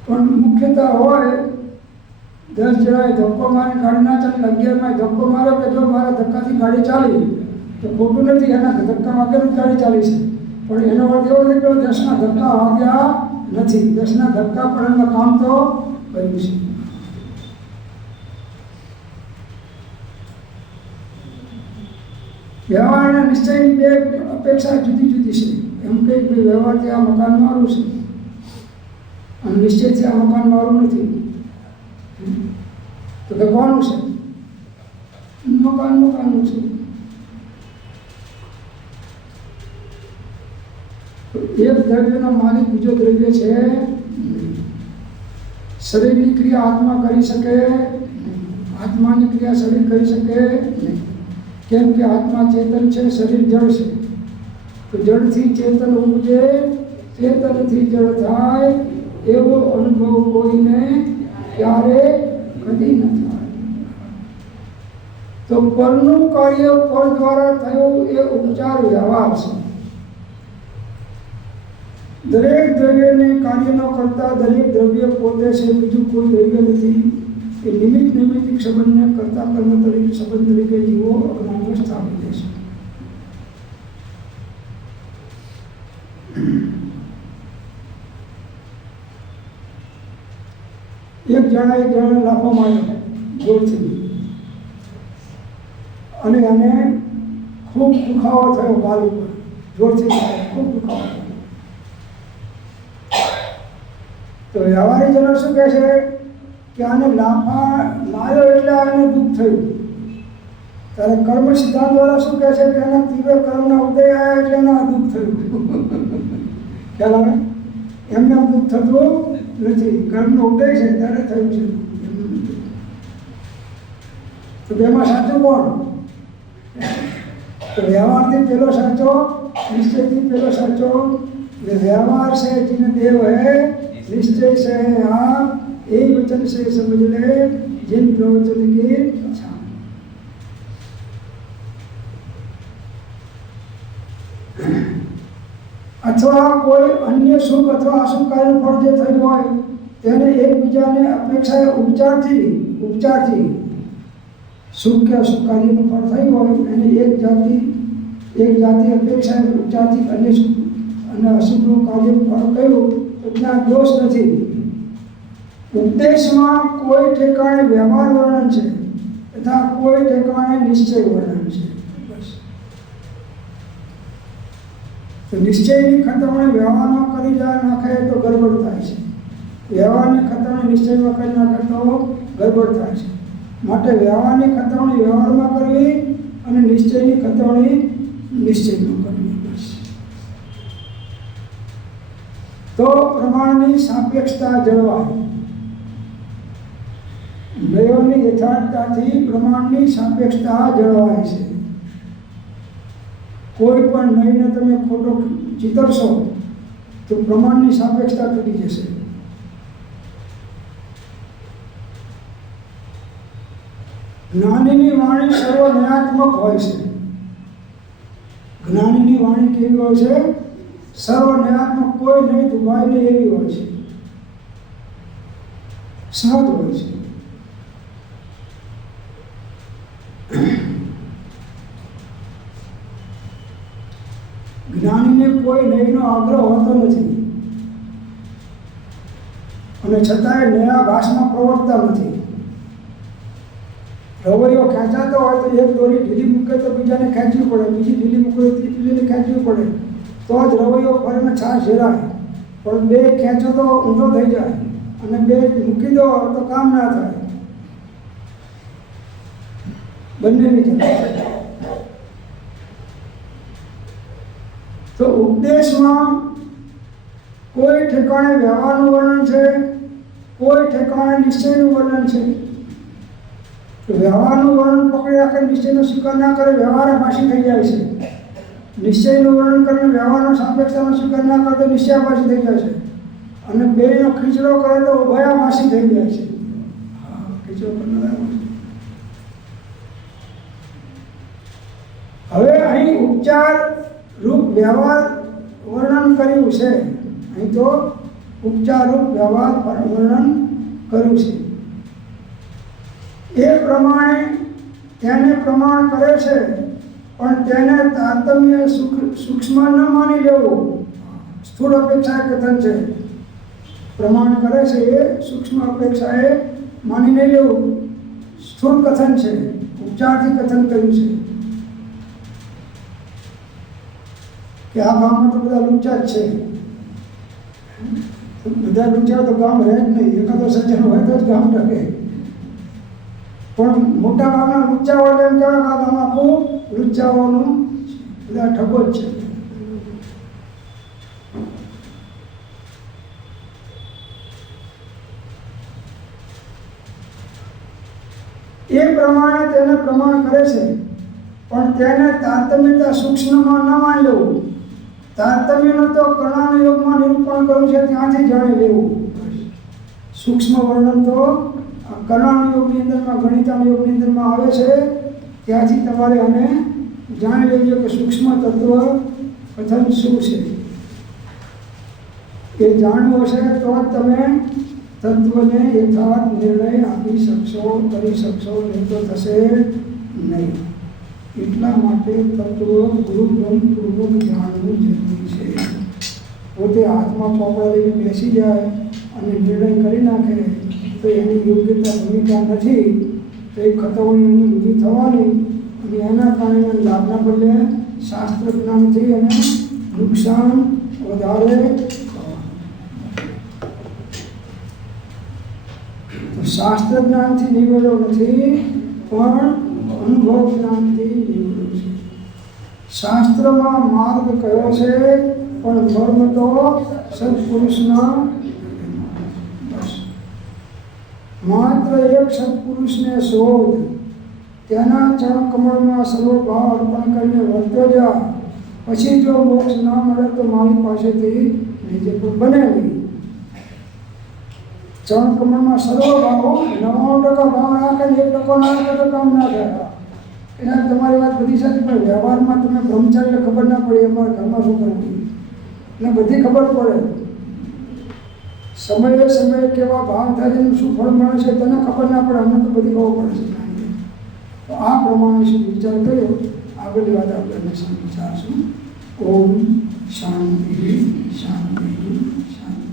પણ મુખ્યતા હોય. 10 જણાએ ધક્કો મારી ગાડી ના ચાલે, 11માં ધક્કો માર્યો કે જો મારા ધક્કાથી ગાડી ચાલી તો ખોટું નથી, એના ધક્કા વાગ્યાનું ગાડી ચાલી છે. પણ એનો અર્થ એવો નથી કે 10ના ધક્કા વાગ્યા નથી. 10ના ધક્કા પણ એમાં કામ તો કર્યું છે. વ્યવહાર અને નિશ્ચયની બે અપેક્ષા જુદી જુદી છે. એમ કંઈક ભાઈ વ્યવહારથી આ મકાન મારું છે અને નિશ્ચયથી આ મકાન મારું નથી, તો કે કોનું છે? મકાનનું છે. એક દ્રવ્યનો માલિક બીજો દ્રવ્ય છે. શરીરની ક્રિયા આત્મા કરી શકે, આત્માની ક્રિયા શરીર કરી શકે નહીં. કેમ કે આત્મા ચેતન છે, શરીર જળ છે. તો જળથી ચેતન ઉપજે, ચેતનથી જળ થાય, એવો અનુભવ કોઈને ક્યારે કદી ન થાય. તો પરનું કાર્ય પર દ્વારા થયું એ ઉપચાર વ્યવહાર છે. દરેક દ્રવ્યને કાર્યનો કરતા દરેક દ્રવ્ય પોતે છે, બીજું કોઈ દ્રવ્ય નથી. એ નિમિત્તિક સંબંધને કરતા કર્મ તરીકે સંબંધ તરીકે જીવો અજ્ઞાનીઓ સ્થાપી દે છે. એક જણાને લાફો માર્યો જોરથી અને એને ખૂબ દુખાવો થયો ગાલ ઉપર, જોરથી ખૂબ દુખાવો થયો. તો વ્યવહારીજનો શું કહે છે કે આને લાફા માર્યો એટલે આને દુઃખ થયું. ત્યારે કર્મ સિદ્ધાંત દ્વારા શું કહે છે કે એના તીવ્ર કર્મના ઉદય આવ્યા એટલે એના દુઃખ થયું. ખ્યાલ આવે? એમને દુઃખ થતું નથી, કર્મનો ઉદય છે ત્યારે થયું છે. તો બેમાં સાચું કોણ? તો વ્યવહારથી પેલો સાચો, નિશ્ચયથી પેલો સાચો. व्यवहार से जिन देव है, निश्चय से आप, एक वचन से समझ ले जिन प्रवचन की इच्छा. અથવા કોઈ અન્ય શુભ અથવા અશુભ કાર્યનું ફળ જે થયું હોય તેને એકબીજાને અપેક્ષાએ ઉપચારથી શુભ કે અશુભ કાર્યનું ફળ થયું હોય એને એક જાતિ અપેક્ષાએ ઉપચારથી અન્ય શુભ અને અશુભનું કાર્યનું ફળ કહ્યું તો ત્યાં દોષ નથી. ઉપદેશમાં કોઈ ઠેકાણે વ્યવહાર વર્ણન છે તથા કોઈ ઠેકાણે નિશ્ચય વર્ણન છે. બસ. તો નિશ્ચયની ખતવણી વ્યવહારમાં કરી નાખે તો ગડબડ થાય છે, વ્યવહારની ખતવણી નિશ્ચયમાં કરી નાખે તો ગડબડ થાય છે. માટે વ્યવહારની ખતવણી વ્યવહારમાં કરવી અને નિશ્ચયની ખતવણી નિશ્ચયમાં કરવી. બસ. તો પ્રમાણની સાપેક્ષતા જળવાય. નયોની યથાર્થતાથી પ્રમાણની સાપેક્ષતા જળવાય છે. કોઈ પણ નયને તમે ખોટો ચિતરશો તો પ્રમાણની સાપેક્ષતા તૂટી જશે. જ્ઞાનીની વાણી સર્વનયાત્મક હોય છે. જ્ઞાનીની વાણી કેવી હોય છે? સર્વનયાત્મક, કોઈ નહીં દુભાય નહીં એવી હોય છે, સહજ હોય છે. જ્ઞાનીને કોઈ નયનો આગ્રહ હોતો નથી અને છતાંય નયા ભાષમાં પ્રવર્તતા નથી. રવૈયો ખેંચાતો હોય તો એક દોરી ઢીલી મૂકે તો બીજાને ખેંચવી પડે, બીજી ઢીલી મૂકે તો ત્રીજીને ખેંચવી પડે, તો જ રવૈયો ફરીને છાશ ઝેરાય. પણ બે ખેંચો તો ઊંધો થઈ જાય અને બે મૂકી દો તો કામ ના થાય. બંનેની જરૂર. તો ઉપદેશમાં કોઈ ઠેકાણે વ્યવહારનું વર્ણન છે, કોઈ ઠેકાણે નિશ્ચયનું વર્ણન છે. તો વ્યવહારનું વર્ણન પકડી રાખે, નિશ્ચયનો સ્વીકાર ના કરે, વ્યવહાર પાછી થઈ જાય છે. નિશ્ચયનું વર્ણન કરીને વ્યવહારનો સાપેક્ષતાનો સ્વીકાર ના કરે તો નિશ્ચય પાછી થઈ જાય છે. અને બેનો ખીચડો કરે તો ઉભયા પાછી થઈ જાય છે. ખીચડો કરનારા. હવે અહીં ઉપચાર રૂપ વ્યવહાર વર્ણન કર્યું છે. અહીં તો ઉપચાર રૂપ વ્યવહાર વર્ણન કર્યું છે. એ પ્રમાણે તેને પ્રમાણ કરે છે, પણ તેને તારતમ્ય સૂક્ષ્મ ન માની લેવું. સ્થૂળ અપેક્ષા કથન છે પ્રમાણ કરે છે એ સૂક્ષ્મ અપેક્ષા એ માની નહીં લેવું. સ્થૂળ કથન છે, ઉપચારથી કથન કર્યું છે કે આ ગામમાં તો બધા લુચ્ચા જ છે. બધા લુચ્ચા તો ગામ રહે જ નહીં, એકાદો સજ્જન હોય તો જ ગામ ટકે. પણ મોટા ભાગના લુચ્ચાઓ એટલે એમ કહેવાય કે આ ગામ આખું લુચ્ચાઓનું બધા ઠગો જ છે. એ પ્રમાણે તેને પ્રમાણ કરે છે, પણ તેને તારતમ્યતા સૂક્ષ્મમાં ન માની લેવું. તારતમ્યનું તો કર્ણાના યોગમાં નિરૂપણ કર્યું છે, ત્યાંથી જાણી લેવું. સૂક્ષ્મ વર્ણન તો કર્ણાના યોગની અંદરમાં, ગણિતાના યોગની અંદરમાં આવે છે, ત્યાંથી તમારે આને જાણી લેજો કે સૂક્ષ્મ તત્વ કથન શું છે. એ જાણવું હશે તો જ તમે તત્વને યથાર્થ નિર્ણય આપી શકશો, કરી શકશો, નહીં તો થશે નહીં. એટલા માટે તત્વ ગુરુ ગ્રંથપૂર્વક જાણવું જરૂરી છે. પોતે હાથમાં ચોપડા લઈને બેસી જાય અને નિર્ણય કરી નાખે તો એની યોગ્યતા ભૂમિકા નથી, તો એ ખતવણી એની ઊભી થવાની અને એના કારણે લાભના બદલે શાસ્ત્ર જ્ઞાનથી એને નુકસાન વધારે. શાસ્ત્ર જ્ઞાનથી નિવેડો નથી, પણ અનુભવ જ્ઞાનથી નિવેડો છે. શાસ્ત્રમાં માર્ગ કયો છે, પણ મર્મ તો સત્પુરુષના. બસ માત્ર એક સત્પુરુષને શોધ, તેના ચરણ કમળમાં સર્વભાવ અર્પણ કરીને વર્તો જા. પછી જો મોક્ષ ના મળે તો મારી પાસેથી નીચે પણ બને નહીં. ચરણ કમળમાં સર્વ ભાવો 99% ભાવ રાખે, 1% ના રાખે તો કામ ના થાય. એના તમારી વાત બધી સાથે, પણ વ્યવહારમાં તમે બ્રહ્મચારી ખબર ના પડે અમારા ઘરમાં શું કરવું, એટલે બધી ખબર પડે. સમયે સમયે કેવા ભાવ થાય છે, શું ફળ મળે છે તને ખબર ના પડે, અમને તો બધી ખબર પડે છે. તો આ પ્રમાણે શું વિચાર કર્યો, આગળની વાત આપણે વિચારશું. ઓમ શાંતિ શાંતિ શાંતિ.